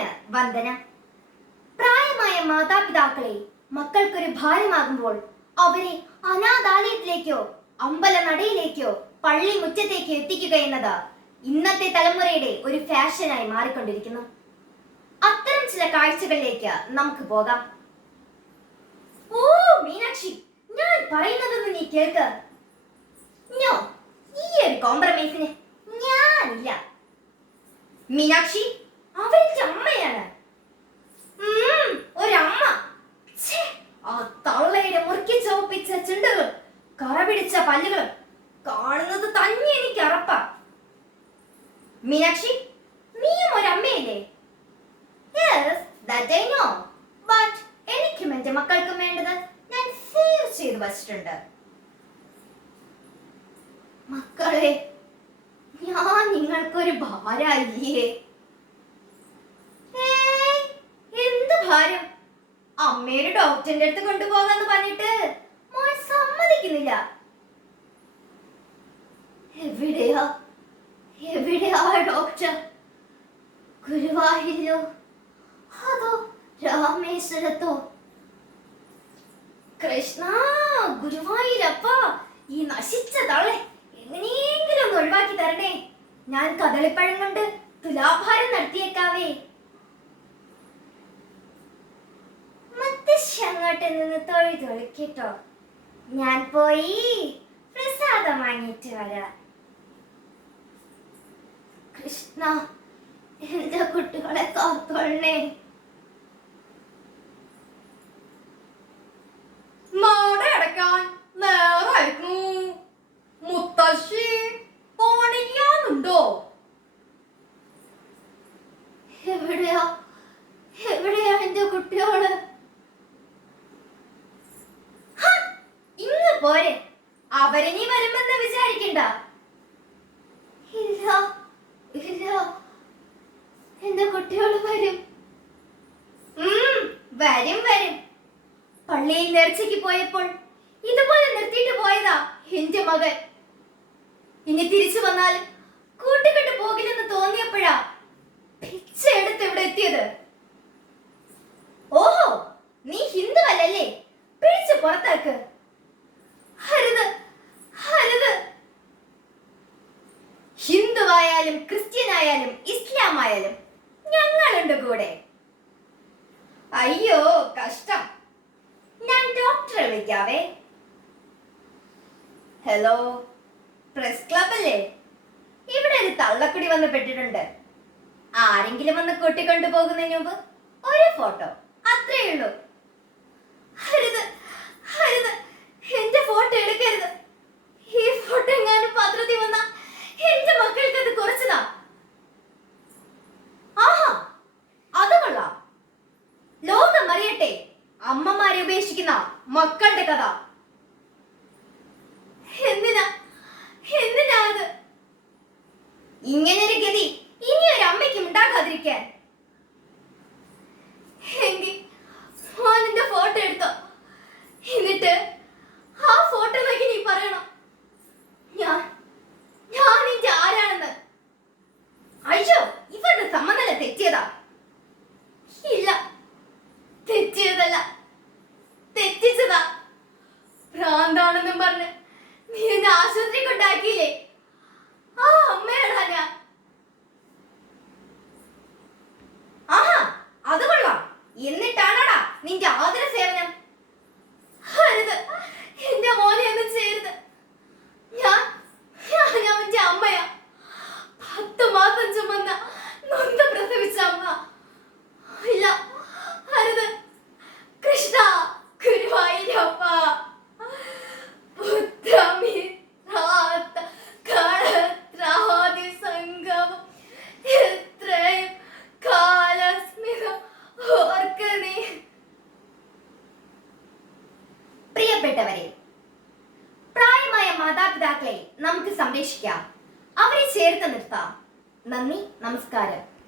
ഗുരുവിന് വന്ദനം. പ്രായമായ മാതാപിതാക്കളെ മക്കൾക്കൊരു ഭാരമാകുമ്പോൾ അവരെ അനാഥാലയത്തിലേക്കോ അമ്പല നടയിലേക്കോ പള്ളി മുറ്റത്തേക്കോ എത്തിക്കുക എന്നത് ഇന്നത്തെ തലമുറയുടെ ഒരു ഫാഷനായി മാറിക്കൊണ്ടിരിക്കുന്നു. അത്തരം ചില കാഴ്ചകളിലേക്ക് നമുക്ക് പോകാം. ഓ മീനാക്ഷി ഞാൻ പറയുന്നതൊന്ന് നീ കേൾക്ക്. ഞോ ഈ ഒരു കോംപ്രമൈസിന് ഞാനില്ല. മീനാക്ഷി അവരുടെ അമ്മയാണ്. ഒരമ്മ. ആ തള്ളയുടെ മുറുക്കി ചോപ്പിച്ച ചുണ്ടുകൾ കറ പിടിച്ച പല്ലുകൾ കാണുന്നത് തന്നെ എനിക്ക് അറപ്പ. മീനാക്ഷി നീയും ഒരമ്മയല്ലേ? എനിക്കും എന്റെ മക്കൾക്കും വേണ്ടത് ഞാൻ സേവ് ചെയ്ത് വച്ചിട്ടുണ്ട്. മക്കളെ ഞാൻ നിങ്ങൾക്കൊരു ഭാരായില്ലേ ഭാരം അമ്മയുടെ ഡോക്ടറിന്റെ അടുത്ത് കൊണ്ടുപോകാന്ന് പറഞ്ഞിട്ട് മോൻ സമ്മതിക്കുന്നില്ല. എവിടെയാ? എവിടെയാ ഡോക്ടർ? ഗുരുവായൂരിലോ? അതോ രാമേശ്വരത്തോ? കൃഷ്ണ ഗുരുവായൂരപ്പ ഈ നശിച്ച തള്ളെ എങ്ങനെയെങ്കിലും ഒന്ന് ഒഴിവാക്കി തരണേ. ഞാൻ കദളിപ്പഴം കൊണ്ട് തുലാഭാരം നടത്തിയേക്കാവേ. നിന്ന് തൊഴുതൊളിക്കട്ടോ ഞാൻ പോയി പ്രസാദം വാങ്ങിയിട്ട് വരാം. കൃഷ്ണ എന്റെ കുട്ടികളെ കാത്തോളണേ പോരെ. അവരിനി വരുമെന്ന് വിചാരിക്കണ്ട. ഇല്ല ഇല്ല. എന്റെ കുട്ടിയോൾ വരും. വരും വരും. പള്ളിയിൽ നേർച്ചയ്ക്ക് പോയപ്പോൾ ഇതുപോലെ നിർത്തിയിട്ട് പോയതാ എന്റെ മകൻ. ഇനി തിരിച്ചു വന്നാൽ കൂട്ടുകെട്ട് പോകില്ലെന്ന് തോന്നിയപ്പോഴാ പിച്ച എടുത്ത് ഇവിടെ എത്തിയത്. ഓഹോ നീ ഹിന്ദുവല്ലേ പിടിച്ച് പുറത്താക്ക് ഹരിത് ഹരിത് ഹിന്ദുവായാലും ക്രിസ്ത്യനായാലും ഇസ്ലാം ആയാലും ഞങ്ങളുണ്ട് കൂടെ. അയ്യോ കഷ്ടം. ഞാൻ ഡോക്ടറെ വിളിക്കാവേ. ഹലോ പ്രസ് ക്ലബ് അല്ലേ ഇവിടെ ഒരു തള്ളക്കുടി വന്ന് പെട്ടിട്ടുണ്ട്. ആരെങ്കിലും വന്ന് കൂട്ടിക്കൊണ്ടു പോകുന്നതിന് മുമ്പ് ഒരു ഫോട്ടോ. അത്രയേ ഉള്ളൂ. ഹരിത് ഹരിത് എന്റെ ഫോട്ടോ എടുക്കരുത് ഈ ഫോട്ടോ എങ്ങാനും പത്രത്തിൽ വന്ന എന്റെ മക്കൾക്ക് അത് കുറച്ചതാ ആഹാ അത് കൊള്ളാം ലോകം അറിയട്ടെ അമ്മമാരെ ഉപേക്ഷിക്കുന്ന മക്കളുടെ കഥ. എന്തിനാ? എന്തിനാ അത്? ഇങ്ങനൊരു ഗതി ഇനി ഒരു അമ്മയ്ക്കും ഉണ്ടാകാതിരിക്കാൻ എങ്കിൽ മോനിന്റെ ഫോട്ടോ എടുത്തോ എന്നിട്ട് ആ ഫോട്ടോ നോക്കി നീ പറയണം ഞാൻ ഞാൻ നിന്റെ ആരാണെന്ന് അയ്യോ ഇവരുടെ സമ്മതല തെറ്റിയതാ ഇല്ല തെറ്റിയതല്ല തെറ്റിച്ചതാ ഭ്രാന്താണെന്നും പറഞ്ഞ് നീ എന്നെ ആശുപത്രി കൊണ്ടാക്കിയില്ലേ പ്രിയപ്പെട്ടവരെ പ്രായമായ മാതാപിതാക്കളെ നമുക്ക് സംരക്ഷിക്കാം. അവരെ ചേർത്ത് നിർത്താം. നന്ദി നമസ്കാരം.